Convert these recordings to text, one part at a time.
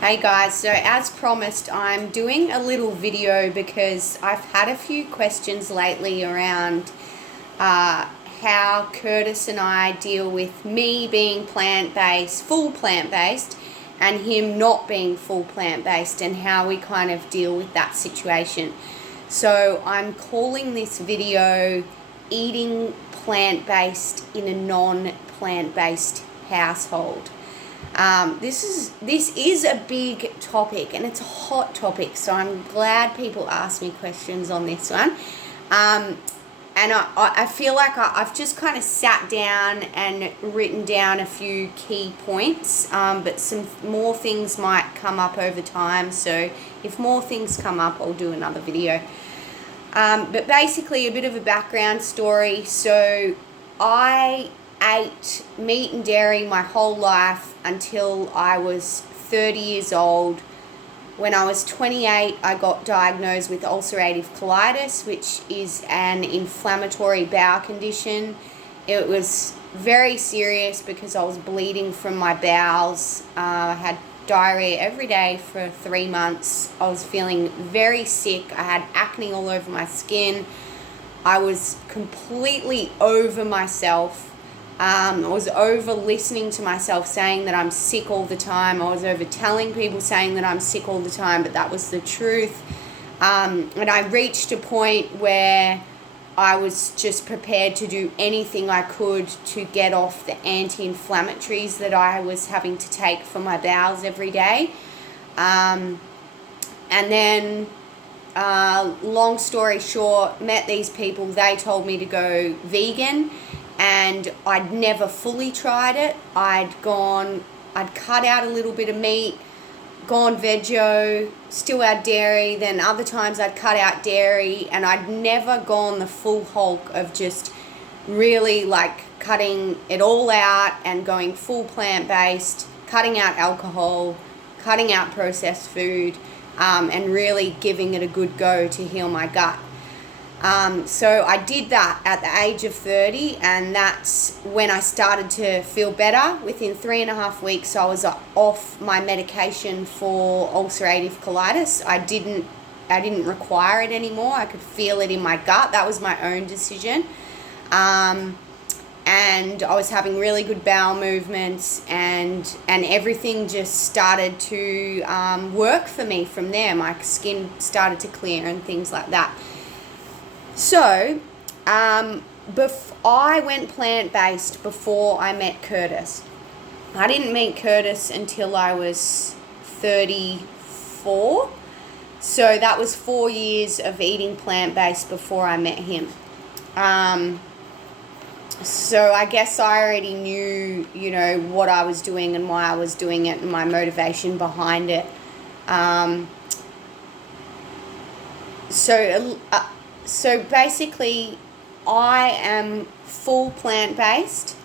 Hey guys, so as promised, I'm doing a little video because I've had a few questions lately around how Curtis and I deal with me being plant-based, full plant-based, and him not being full plant-based, and how we kind of deal with that situation. So I'm calling this video Eating Plant-Based in a Non-Plant-Based Household. This is a big topic, and it's a hot topic, so I'm glad people ask me questions on this one. And I feel like I've just kind of sat down and written down a few key points, but some more things might come up over time, so if more things come up, I'll do another video. But basically, a bit of a background story. So I ate meat and dairy my whole life until I was 30 years old. When I was 28, I got diagnosed with ulcerative colitis, which is an inflammatory bowel condition. It was very serious because I was bleeding from my bowels. I had diarrhea every day for 3 months. I was feeling very sick. I had acne all over my skin. I was completely over myself. I was over listening to myself saying that I'm sick all the time. I was over telling people saying that I'm sick all the time, but that was the truth. And I reached a point where I was just prepared to do anything I could to get off the anti-inflammatories that I was having to take for my bowels every day. And then, long story short, met these people. They told me to go vegan. And I'd never fully tried it. I'd cut out a little bit of meat, gone veggie, still had dairy, then other times I'd cut out dairy, and I'd never gone the full hulk of just really like cutting it all out and going full plant-based, cutting out alcohol, cutting out processed food, and really giving it a good go to heal my gut. So I did that at the age of 30, and that's when I started to feel better. Within 3.5 weeks, I was off my medication for ulcerative colitis. I didn't require it anymore. I could feel it in my gut. That was my own decision. And I was having really good bowel movements, and everything just started to work for me from there. My skin started to clear and things like that. So, I went plant-based before I met Curtis. I didn't meet Curtis until I was 34. So that was 4 years of eating plant-based before I met him. So I guess I already knew, what I was doing and why I was doing it and my motivation behind it. So basically, I am full plant-based.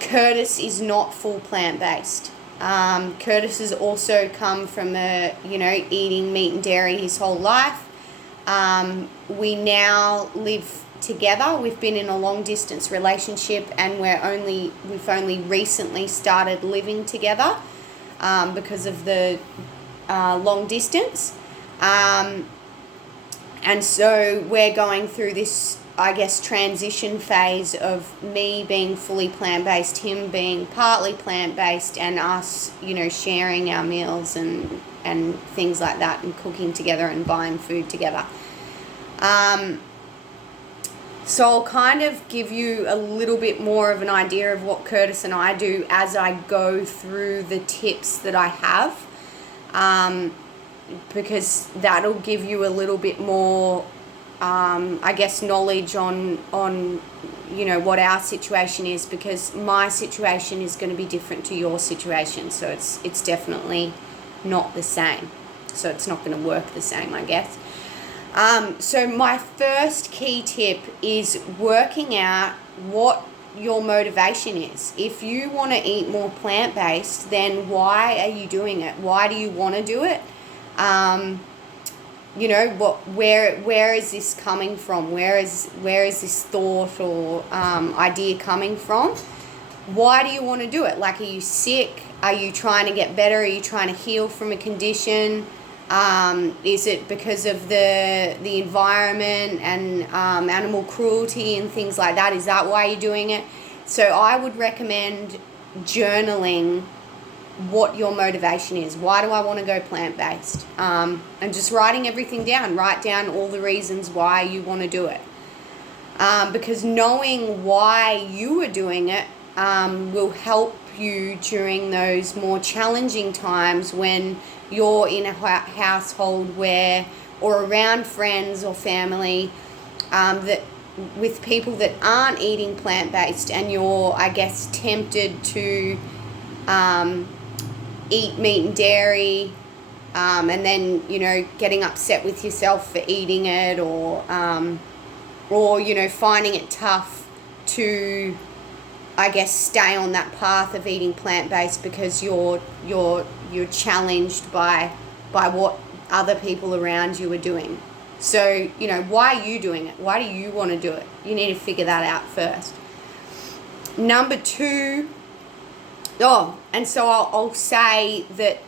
Curtis is not full plant-based. Curtis has also come from eating meat and dairy his whole life. We now live together. We've been in a long-distance relationship, and we've only recently started living together because of the long distance. And so we're going through this, I guess, transition phase of me being fully plant-based, him being partly plant-based, and us, sharing our meals and things like that, and cooking together and buying food together. So I'll kind of give you a little bit more of an idea of what Curtis and I do as I go through the tips that I have. Because that'll give you a little bit more, knowledge on what our situation is, because my situation is going to be different to your situation. So it's definitely not the same. So it's not going to work the same, I guess. So my first key tip is working out what your motivation is. If you want to eat more plant-based, then why are you doing it? Why do you want to do it? Where is this coming from? Where is this thought or idea coming from? Why do you want to do it? Like, are you sick? Are you trying to get better? Are you trying to heal from a condition? Is it because of the environment and animal cruelty and things like that? Is that why you're doing it? So I would recommend journaling what your motivation is. Why do I want to go plant-based? And just writing everything down. Write down all the reasons why you want to do it. Because knowing why you are doing it will help you during those more challenging times when you're in a household where, or around friends or family, that with people that aren't eating plant-based, and you're, I guess, tempted to eat meat and dairy, and then, you know, getting upset with yourself for eating it, or you know, finding it tough to, I guess, stay on that path of eating plant-based because you're challenged by what other people around you are doing. So, you know, why are you doing it? Why do you want to do it? You need to figure that out first. Number 2, and so I'll say that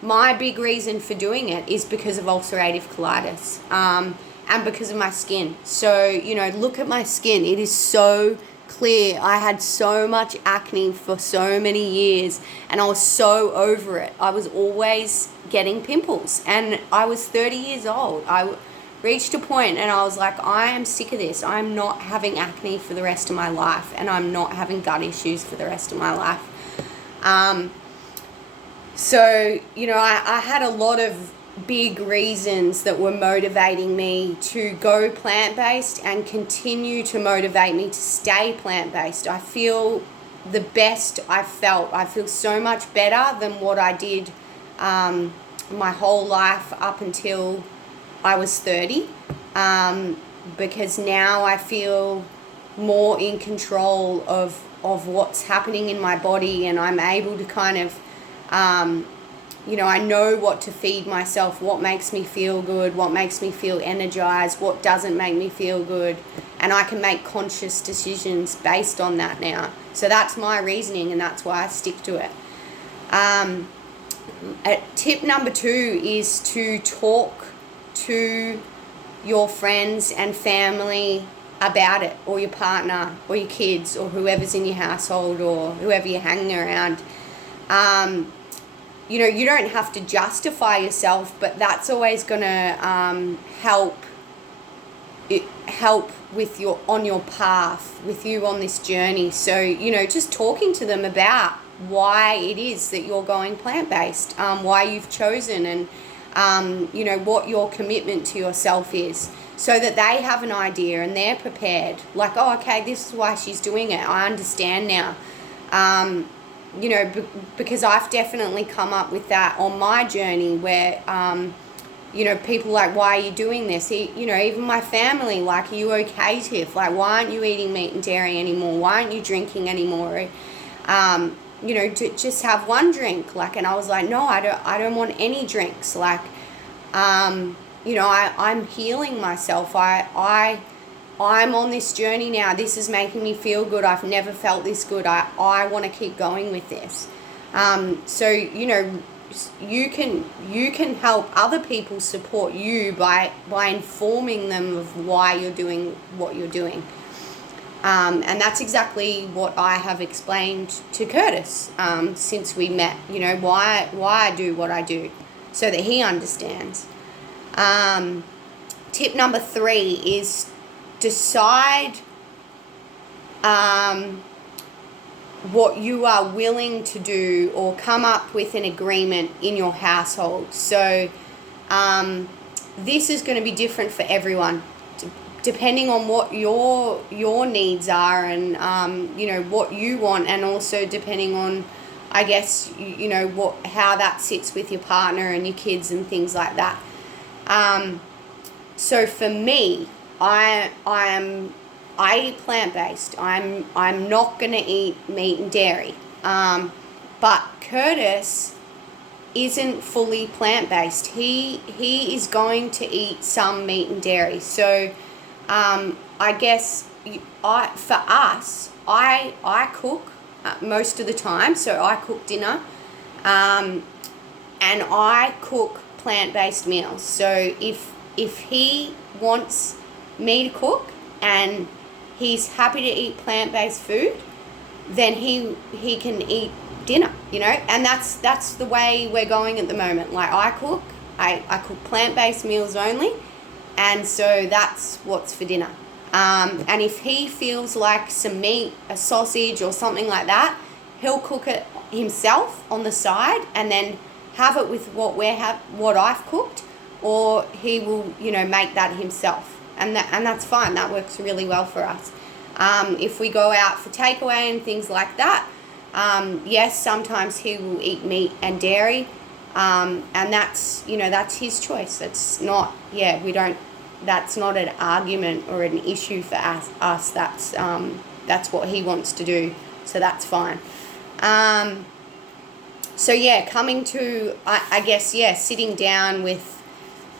my big reason for doing it is because of ulcerative colitis, and because of my skin. So, you know, look at my skin. It is so clear. I had so much acne for so many years, and I was so over it. I was always getting pimples, and I was 30 years old. I reached a point and I was like, I am sick of this. I'm not having acne for the rest of my life, and I'm not having gut issues for the rest of my life. So, you know, I had a lot of big reasons that were motivating me to go plant-based and continue to motivate me to stay plant-based. I feel the best I've felt. I feel so much better than what I did my whole life up until I was 30, because now I feel more in control of what's happening in my body, and I'm able to kind of, you know, I know what to feed myself, what makes me feel good, what makes me feel energized, what doesn't make me feel good, and I can make conscious decisions based on that now. So that's my reasoning, and that's why I stick to it. Tip number 2 is to talk to your friends and family about it, or your partner, or your kids, or whoever's in your household, or whoever you're hanging around. You know, you don't have to justify yourself, but that's always going to help with on your path, with you on this journey. So, you know, just talking to them about why it is that you're going plant-based, why you've chosen, and you know, what your commitment to yourself is, so that they have an idea and they're prepared. Like, oh, okay, this is why she's doing it. I understand now. You know, because I've definitely come up with that on my journey where, you know, people like, why are you doing this? You know, even my family, like, are you okay, Tiff? Like, why aren't you eating meat and dairy anymore? Why aren't you drinking anymore? You know, to just have one drink. Like, and I was like, no, I don't want any drinks. Like, you know, I'm healing myself. I'm on this journey now. This is making me feel good. I've never felt this good. I want to keep going with this. So, you know, you can help other people support you by informing them of why you're doing what you're doing. And that's exactly what I have explained to Curtis since we met. You know, why I do what I do, so that he understands. Tip number 3 is decide what you are willing to do, or come up with an agreement in your household. So this is going to be different for everyone, depending on what your needs are, and you know, what you want, and also depending on, I guess, you know, how that sits with your partner and your kids and things like that. So for me, I eat plant-based. I'm not gonna eat meat and dairy. But Curtis isn't fully plant-based. He is going to eat some meat and dairy. So I guess for us, I cook most of the time. So I cook dinner. And I cook plant-based meals. So if he wants me to cook and he's happy to eat plant-based food, then he can eat dinner, and that's the way we're going at the moment. Like I cook plant-based meals only, and so that's what's for dinner. And if he feels like some meat, a sausage or something like that, he'll cook it himself on the side and then have it with what I've cooked, or he will, make that himself. And that's fine. That works really well for us. If we go out for takeaway and things like that, yes, sometimes he will eat meat and dairy, and that's his choice. It's not, that's not an argument or an issue for us. That's what he wants to do, so that's fine. Coming to, I guess, sitting down with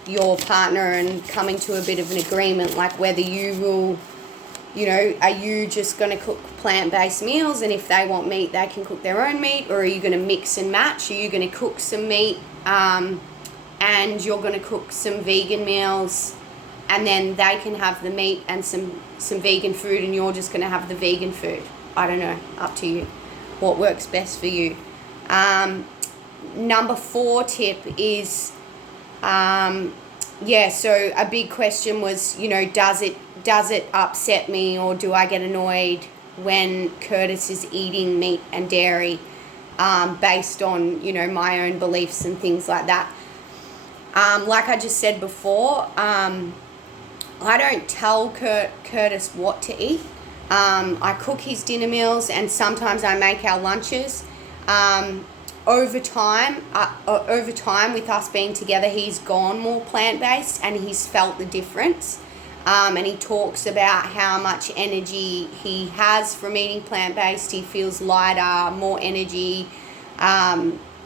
your partner and coming to a bit of an agreement, like whether you will, are you just going to cook plant-based meals, and if they want meat, they can cook their own meat, or are you going to mix and match? Are you going to cook some meat, and you're going to cook some vegan meals, and then they can have the meat and some vegan food, and you're just going to have the vegan food? I don't know, up to you. What works best for you. Number 4 tip is, so a big question was, does it upset me, or do I get annoyed when Curtis is eating meat and dairy, based on, my own beliefs and things like that. Like I just said before, I don't tell Curtis what to eat. I cook his dinner meals, and sometimes I make our lunches. Over time with us being together, he's gone more plant-based, and he's felt the difference. And he talks about how much energy he has from eating plant-based. He feels lighter, more energy.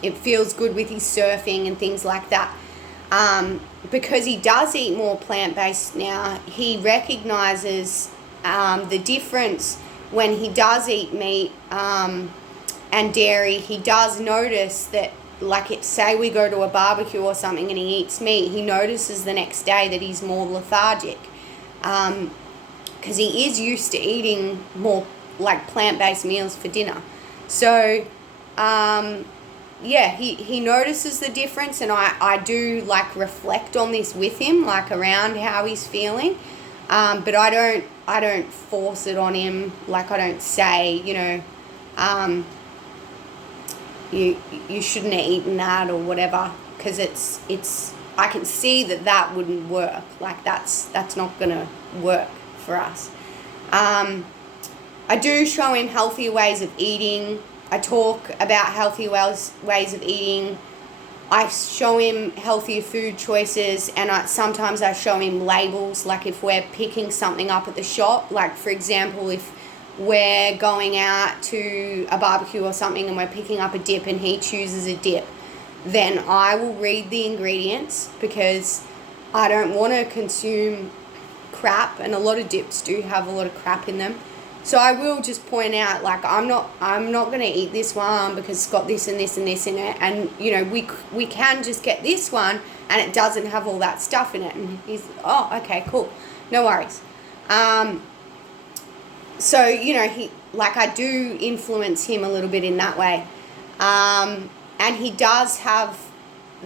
It feels good with his surfing and things like that. Because he does eat more plant-based now, he recognizes the difference when he does eat meat and dairy. He does notice that, say we go to a barbecue or something and he eats meat, he notices the next day that he's more lethargic, because he is used to eating more plant-based meals for dinner. So he notices the difference, and I do reflect on this with him, around how he's feeling, but I don't force it on him. I don't say, you shouldn't have eaten that or whatever, because it's I can see that wouldn't work. That's not gonna work for us. I do show him healthier ways of eating. I talk about healthier ways of eating. I show him healthier food choices, and sometimes I show him labels, if we're picking something up at the shop. For example, if we're going out to a barbecue or something and we're picking up a dip and he chooses a dip, then I will read the ingredients, because I don't want to consume crap, and a lot of dips do have a lot of crap in them. So I will just point out, I'm not going to eat this one because it's got this and this and this in it, and we can just get this one and it doesn't have all that stuff in it. And he's, oh, okay, cool, no worries. So, he, I do influence him a little bit in that way. And he does have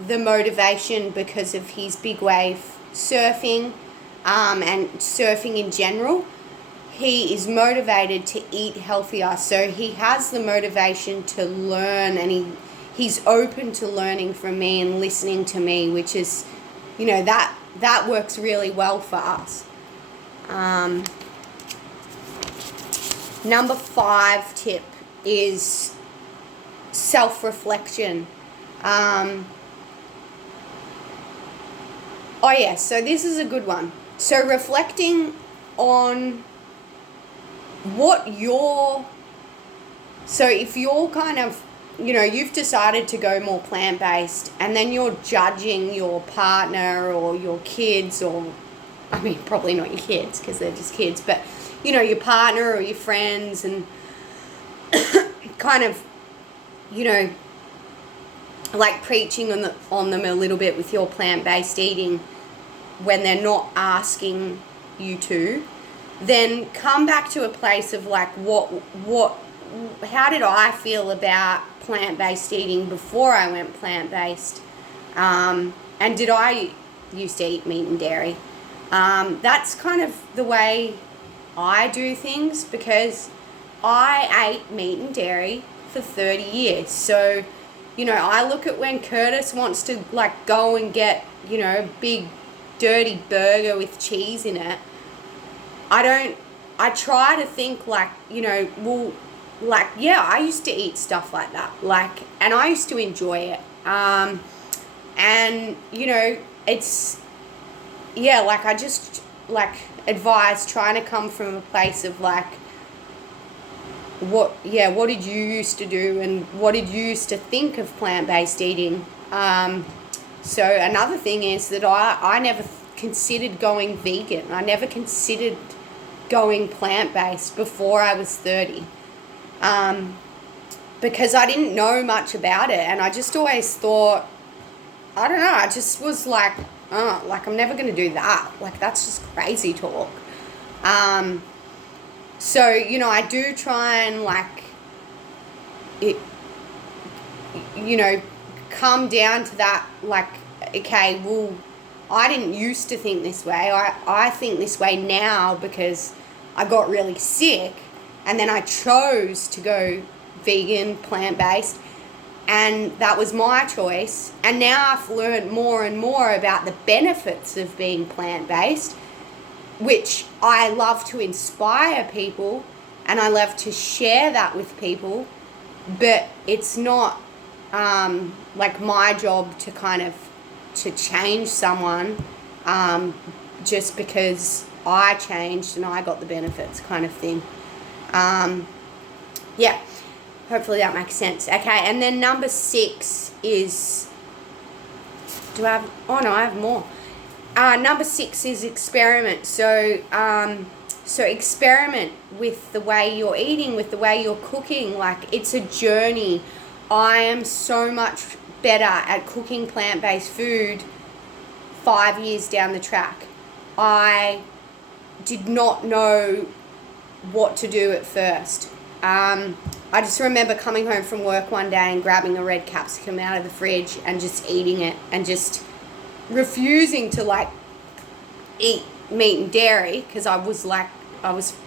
the motivation because of his big wave surfing, and surfing in general. He is motivated to eat healthier. So he has the motivation to learn, and he's open to learning from me and listening to me, which is, that works really well for us. Number 5 tip is self-reflection. So this is a good one. So reflecting on if you're kind of, you've decided to go more plant-based, and then you're judging your partner or your kids, or, probably not your kids because they're just kids, but, your partner or your friends, and kind of, like preaching on them a little bit with your plant-based eating when they're not asking you to, then come back to a place of like how did I feel about plant-based eating before I went plant-based, and did I used to eat meat and dairy? That's kind of the way I do things, because I ate meat and dairy for 30 years. So, you know, I look at when Curtis wants to like go and get, you know, a big dirty burger with cheese in it. I try to think like, you know, well, like, yeah, I used to eat stuff like that, like, and I used to enjoy it. And, you know, it's, yeah, like, I just, like, advise trying to come from a place of, like, what did you used to do, and what did you used to think of plant-based eating? So another thing is that I never considered going vegan. I never considered going plant-based before I was 30. Because I didn't know much about it, and I just always thought, I don't know, I just was like, I'm never going to do that. Like, that's just crazy talk. So, you know, I do try and, like, you know, come down to that, like, okay, well, I didn't used to think this way. I think this way now because I got really sick, and then I chose to go vegan, plant-based, and that was my choice. And now I've learned more and more about the benefits of being plant-based, which I love to inspire people, and I love to share that with people, but it's not like my job to kind of to change someone just because I changed and I got the benefits, kind of thing. Yeah, hopefully that makes sense. Okay, and then number 6 is, I have more. Number 6 is experiment. So experiment with the way you're eating, with the way you're cooking. Like, it's a journey. I am so much better at cooking plant-based food 5 years down the track. I did not know what to do at first. I just remember coming home from work one day and grabbing a red capsicum out of the fridge and just eating it, and just refusing to, like, eat meat and dairy, because I was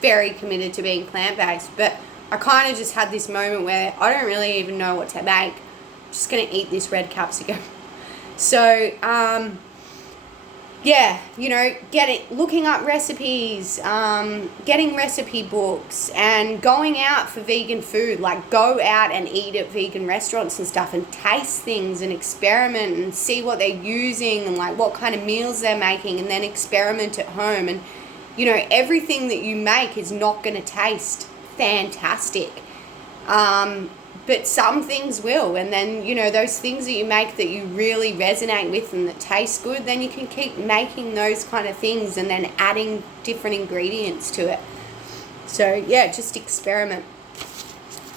very committed to being plant-based. But I kind of just had this moment where I don't really even know what to make. I'm just going to eat this red capsicum. So, yeah, you know, looking up recipes, getting recipe books, and going out for vegan food. Like, go out and eat at vegan restaurants and stuff, and taste things and experiment and see what they're using and, like, what kind of meals they're making, and then experiment at home. And, you know, everything that you make is not going to taste fantastic. But some things will, and then, you know, those things that you make that you really resonate with and that taste good, then you can keep making those kind of things and then adding different ingredients to it. So, yeah, just experiment.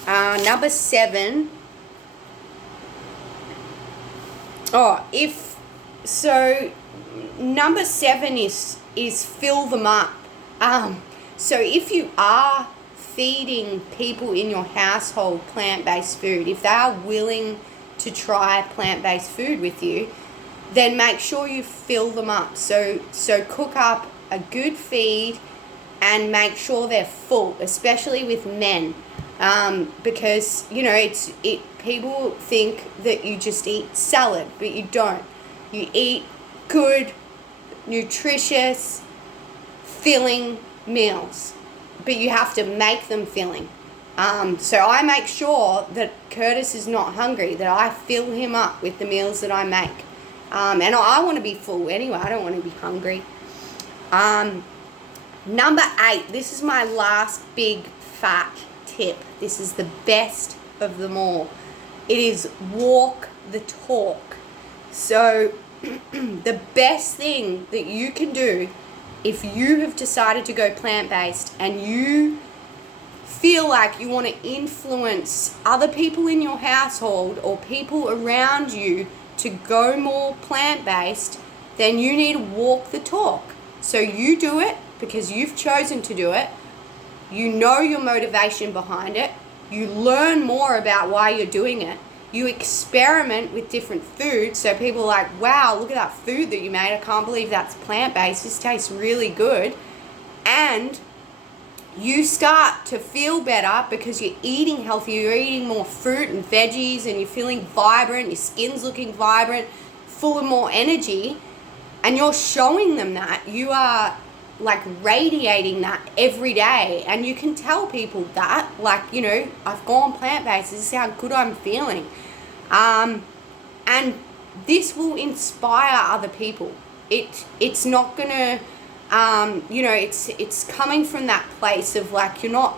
Number 7. Number 7 is fill them up. So if you are feeding people in your household plant-based food, if they are willing to try plant-based food with you, then make sure you fill them up. So cook up a good feed and make sure they're full, especially with men, because, you know, people think that you just eat salad, but you don't. You eat good, nutritious, filling meals, but you have to make them filling. So I make sure that Curtis is not hungry, that I fill him up with the meals that I make. And I want to be full anyway. I don't want to be hungry. Number 8, this is my last big fat tip. This is the best of them all. It is walk the talk. So the best thing that you can do if you have decided to go plant-based and you feel like you want to influence other people in your household or people around you to go more plant-based, then you need to walk the talk. So you do it because you've chosen to do it. You know your motivation behind it. You learn more about why you're doing it. You experiment with different foods. So people are like, wow, look at that food that you made. I can't believe that's plant-based. This tastes really good. And you start to feel better because you're eating healthier. You're eating more fruit and veggies and you're feeling vibrant. Your skin's looking vibrant, full of more energy. And you're showing them that. You are like radiating that every day. And you can tell people that, like, you know, I've gone plant-based. This is how good I'm feeling. And this will inspire other people. It's not going to, you know, it's coming from that place of like, you're not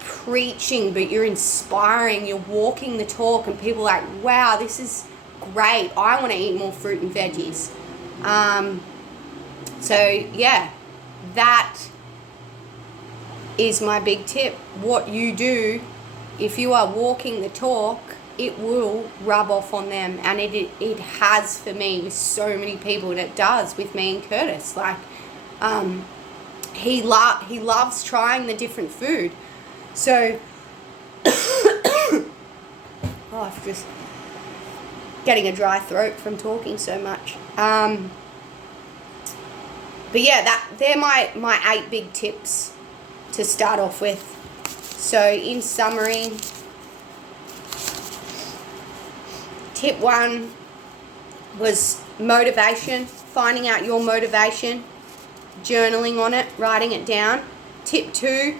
preaching, but you're inspiring. You're walking the talk and people are like, wow, this is great. I want to eat more fruit and veggies. So yeah, that is my big tip. What you do, if you are walking the talk, it will rub off on them, and it has for me with so many people, and it does with me and Curtis. Like, he loves trying the different food. So, oh, I'm just getting a dry throat from talking so much. But yeah, they're my 8 big tips to start off with. So in summary, tip 1 was motivation, finding out your motivation, journaling on it, writing it down. Tip 2,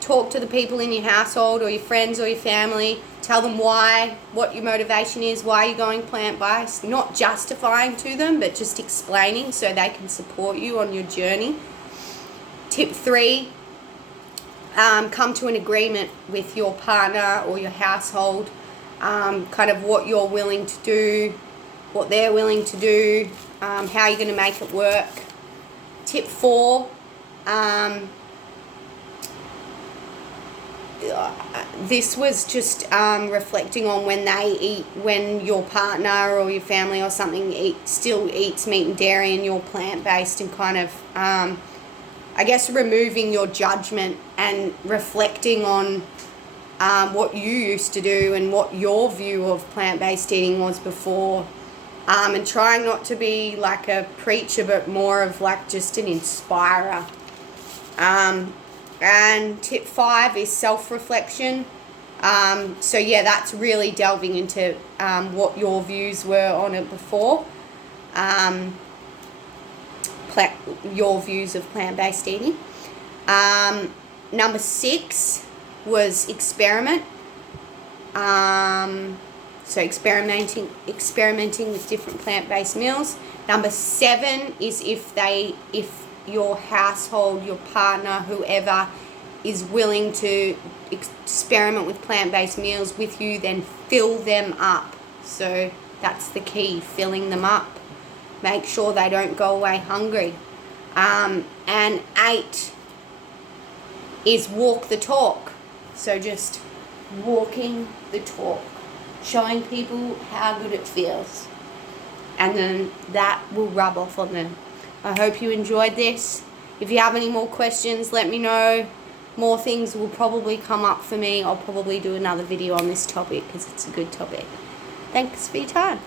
talk to the people in your household or your friends or your family. Tell them what your motivation is, why you're going plant-based. Not justifying to them, but just explaining so they can support you on your journey. Tip 3, come to an agreement with your partner or your household, kind of what you're willing to do, what they're willing to do, how you're going to make it work. Tip 4, this was just reflecting on when your partner or your family or something still eats meat and dairy and you're plant-based, and kind of, I guess, removing your judgment and reflecting on what you used to do and what your view of plant-based eating was before, and trying not to be like a preacher but more of like just an inspirer. And tip 5 is self-reflection. So yeah, that's really delving into what your views were on it before. Your views of plant-based eating. Number 6 was experiment. So experimenting with different plant-based meals. Number 7 is if your household, your partner, whoever is willing to experiment with plant-based meals with you, then fill them up. So that's the key, filling them up. Make sure they don't go away hungry. And 8 is walk the talk. So just walking the talk, showing people how good it feels. And then that will rub off on them. I hope you enjoyed this. If you have any more questions, let me know. More things will probably come up for me. I'll probably do another video on this topic because it's a good topic. Thanks for your time.